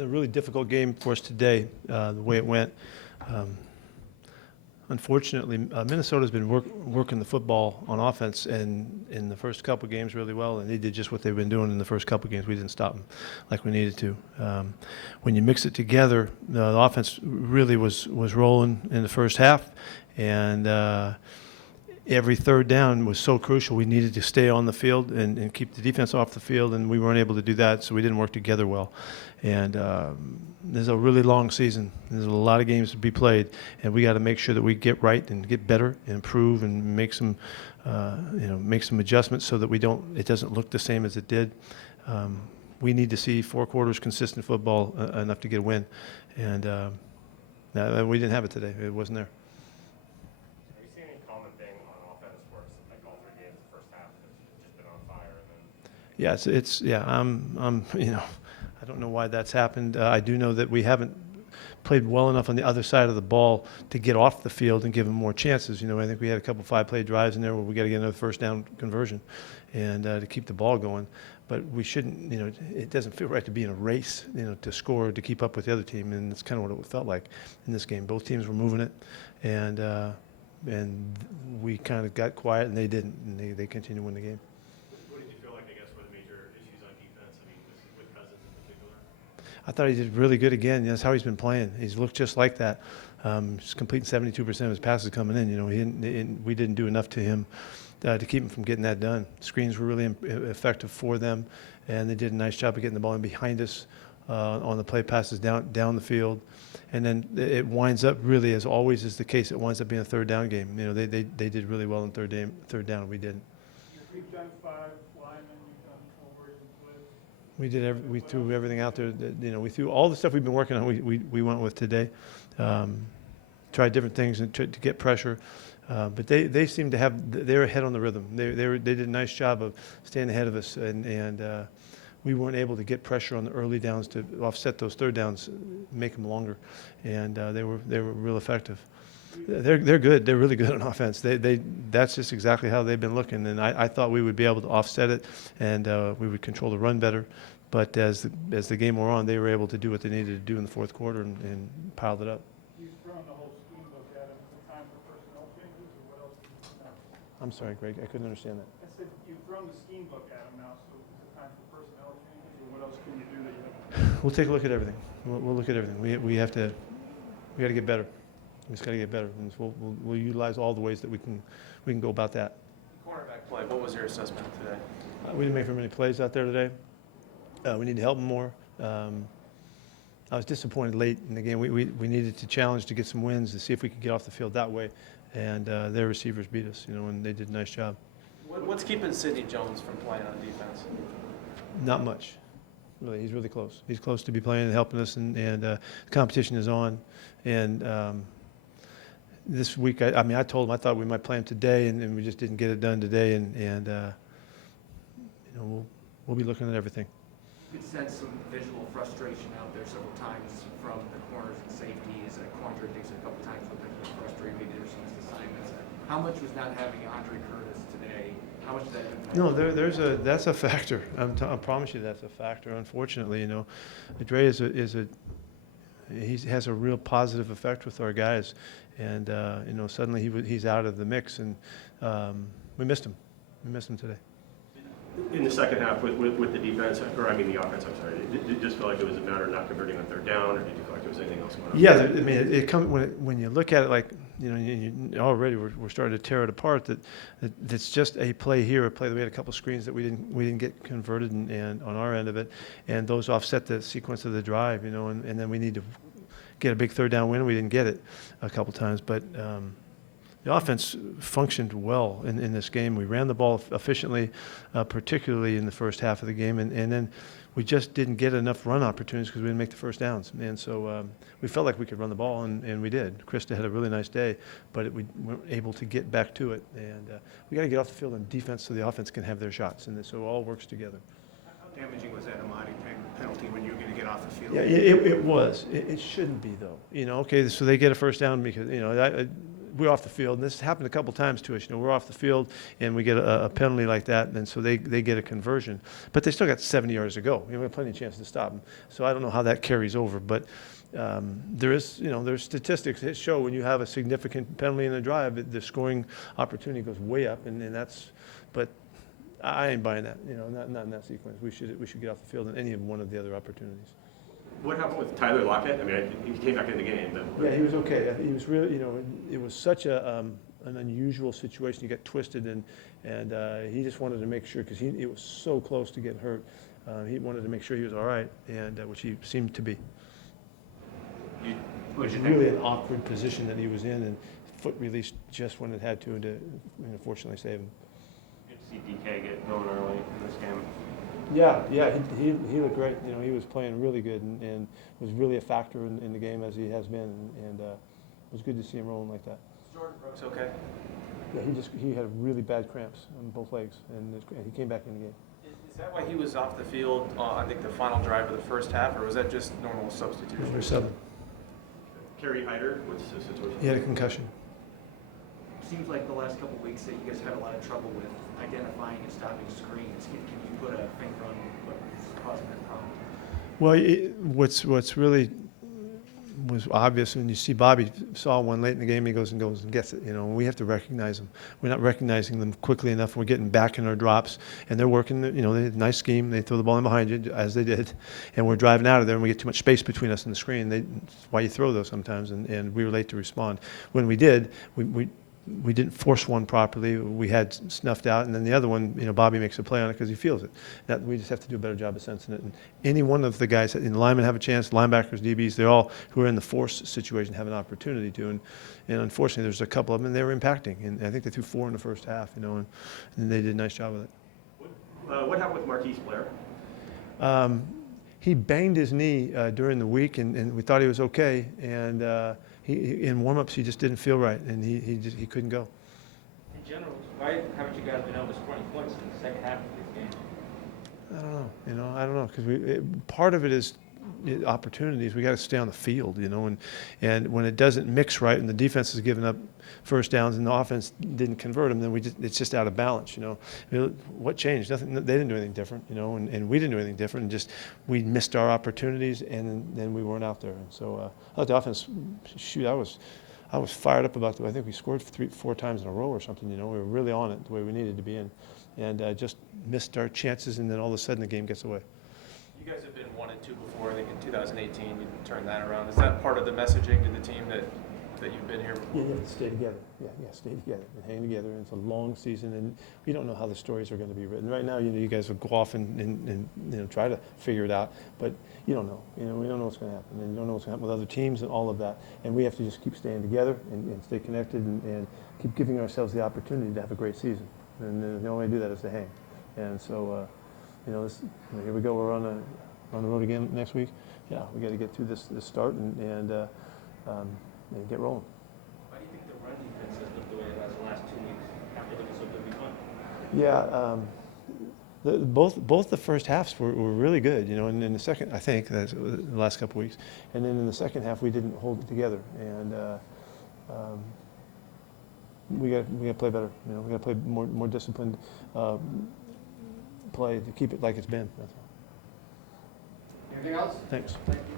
a really difficult game for us today, the way it went. Um, Unfortunately, Minnesota's been working the football on offense and in the first couple games really well, and they did just what they've been doing in the first couple games. We didn't stop them like we needed to. When you mix it together, the offense really was rolling in the first half, and every third down was so crucial. We needed to stay on the field and keep the defense off the field, and we weren't able to do that, so we didn't work together well. And there's a really long season. There's a lot of games to be played, and we got to make sure that we get right and get better and improve and make some, make some adjustments so that it doesn't look the same as it did. We need to see 4 quarters consistent football enough to get a win, and we didn't have it today. It wasn't there. Yeah, I don't know why that's happened. I do know that we haven't played well enough on the other side of the ball to get off the field and give them more chances. I think we had a couple 5-play drives in there where we got to get another first down conversion and to keep the ball going. But we shouldn't, it doesn't feel right to be in a race, to score, to keep up with the other team, and that's kind of what it felt like in this game. Both teams were moving it, and we kind of got quiet, and they didn't, and they continued to win the game. I thought he did really good again. That's how he's been playing. He's looked just like that. He's completing 72% of his passes coming in. We didn't do enough to him to keep him from getting that done. Screens were really effective for them, and they did a nice job of getting the ball in behind us on the play passes down the field. And then it winds up really, as always is the case, it winds up being a third down game. They did really well in third down. We didn't. You've done 5 linemen, you've done forward and blitz. We threw everything out there. We threw all the stuff we've been working on. We went with today. Tried different things and to get pressure, but they seem to they're ahead on the rhythm. They did a nice job of staying ahead of us, and we weren't able to get pressure on the early downs to offset those third downs, make them longer, and they were real effective. They're good. They're really good on offense. That's just exactly how they've been looking. And I thought we would be able to offset it, and we would control the run better. But as the game wore on, they were able to do what they needed to do in the fourth quarter and piled it up. You've thrown the whole scheme book at him. Is it time for personnel changes, or what else do you know? I'm sorry, Greg. I couldn't understand that. I said you've thrown the scheme book at him now, so is it time for personnel changes, or what else can you do that you haven't? We'll take a look at everything. We'll look at everything. We got to get better. We just got to get better, and we'll utilize all the ways that we can go about that. Cornerback play. What was your assessment today? We didn't make very many plays out there today. We need to help them more. I was disappointed late in the game. We needed to challenge to get some wins to see if we could get off the field that way, and their receivers beat us, and they did a nice job. What's keeping Sidney Jones from playing on defense? Not much. Really, he's really close. He's close to be playing and helping us, and the competition is on. And this week, I told him I thought we might play him today, and we just didn't get it done today. And we'll be looking at everything. You could sense some visual frustration out there several times from the corners and safeties. Quandre Dixon a couple times looked like he was frustrated. Maybe there were some assignments. How much was not having Andre Curtis today? How much did that impact? No, that's a factor. I promise you that's a factor. Unfortunately, Dre he has a real positive effect with our guys, and suddenly he's out of the mix, and we missed him. We missed him today. In the second half with the defense, the offense, I'm sorry, did it just feel like it was a matter of not converting on third down, or did you feel like there was anything else going on? Yeah, when you look at it like, already we're starting to tear it apart, that it's just a play here, a play that we had a couple screens that we didn't get converted and on our end of it, and those offset the sequence of the drive, and then we need to get a big third down win. We didn't get it a couple times, but the offense functioned well in this game. We ran the ball efficiently, particularly in the first half of the game, and then we just didn't get enough run opportunities because we didn't make the first downs. And so we felt like we could run the ball, and we did. Krista had a really nice day, but we weren't able to get back to it. And we got to get off the field on defense so the offense can have their shots, and so it all works together. How damaging was that Amadi penalty when you were going to get off the field? Yeah, it was. It shouldn't be, though. Okay, so they get a first down because, we're off the field, and this happened a couple times to us. You know, we're off the field and we get a penalty like that, and so they get a conversion, but they still got 70 yards to go. We have plenty of chances to stop them. So I don't know how that carries over, but there's statistics that show when you have a significant penalty in a drive, the scoring opportunity goes way up, and that's. But I ain't buying that. You know, not in that sequence. We should get off the field in any of one of the other opportunities. What happened with Tyler Lockett? I mean, he came back in the game, but Yeah, he was okay. He was really, it was such an unusual situation. He got twisted, and he just wanted to make sure, because it was so close to getting hurt. He wanted to make sure he was all right, and which he seemed to be. It was really an awkward position that he was in, and foot released just when it had to, and unfortunately save him. Good to see DK get going early in this game. Yeah, he looked great. You know, he was playing really good, and was really a factor in the game as he has been, and it was good to see him rolling like that. Jordan Brooks okay? Yeah, he had really bad cramps on both legs, and he came back in the game. Is that why he was off the field, I think, the final drive of the first half, or was that just normal substitution? Number 7. Kerry Hyder, what's the situation? He had a concussion. Seems like the last couple of weeks that you guys had a lot of trouble with identifying and stopping screens. Can you put a finger on what's causing that problem? Well, what's really was obvious when you see Bobby saw one late in the game, he goes and gets it. You know, and we have to recognize them. We're not recognizing them quickly enough. We're getting back in our drops, and they're working. You know, they had a nice scheme. They throw the ball in behind you as they did, and we're driving out of there, and we get too much space between us and the screen. That's why you throw those sometimes, and we were late to respond. When we did, we didn't force one properly. We had snuffed out, and then the other one, Bobby makes a play on it because he feels it. That we just have to do a better job of sensing it. And any one of the guys in the linemen have a chance. Linebackers, DBs, they're all who are in the force situation have an opportunity to. And unfortunately, there's a couple of them, and they were impacting. And I think they threw 4 in the first half, and they did a nice job with it. What happened with Marquise Blair? He banged his knee during the week, and we thought he was okay. And in warm-ups, he just didn't feel right, and he couldn't go. In general, why haven't you guys been able to score any points in the second half of this game? I don't know, because part of it is opportunities. We got to stay on the field, and when it doesn't mix right, and the defense is giving up first downs, and the offense didn't convert them, then it's just out of balance. What changed? Nothing. They didn't do anything different, and we didn't do anything different. And just we missed our opportunities, and then we weren't out there. And so I thought the offense. Shoot, I was fired up about it. I think we scored 3-4 times in a row or something. We were really on it the way we needed to be in, and just missed our chances. And then all of a sudden the game gets away. You guys have been 1-2 before. I think in 2018 you turned that around. Is that part of the messaging to the team that you've been here before? Yeah, you have to stay together. Yeah, stay together and hang together. And it's a long season, and we don't know how the stories are going to be written. Right now, you guys will go off and try to figure it out, but you don't know. We don't know what's going to happen, and you don't know what's going to happen with other teams and all of that. And we have to just keep staying together and stay connected and keep giving ourselves the opportunity to have a great season. And the only way to do that is to hang. And so, here we go. We're on the road again next week. Yeah, we got to get through this start and get rolling. Why do you think the run defense has looked the way it has the last 2 weeks after looking so good before? Yeah, both the first halves were really good, and in the second, I think that's the last couple of weeks, and then in the second half we didn't hold it together, and we got to play better. We got to play more disciplined play to keep it like it's been. That's all. Anything else? Thanks. Thank you.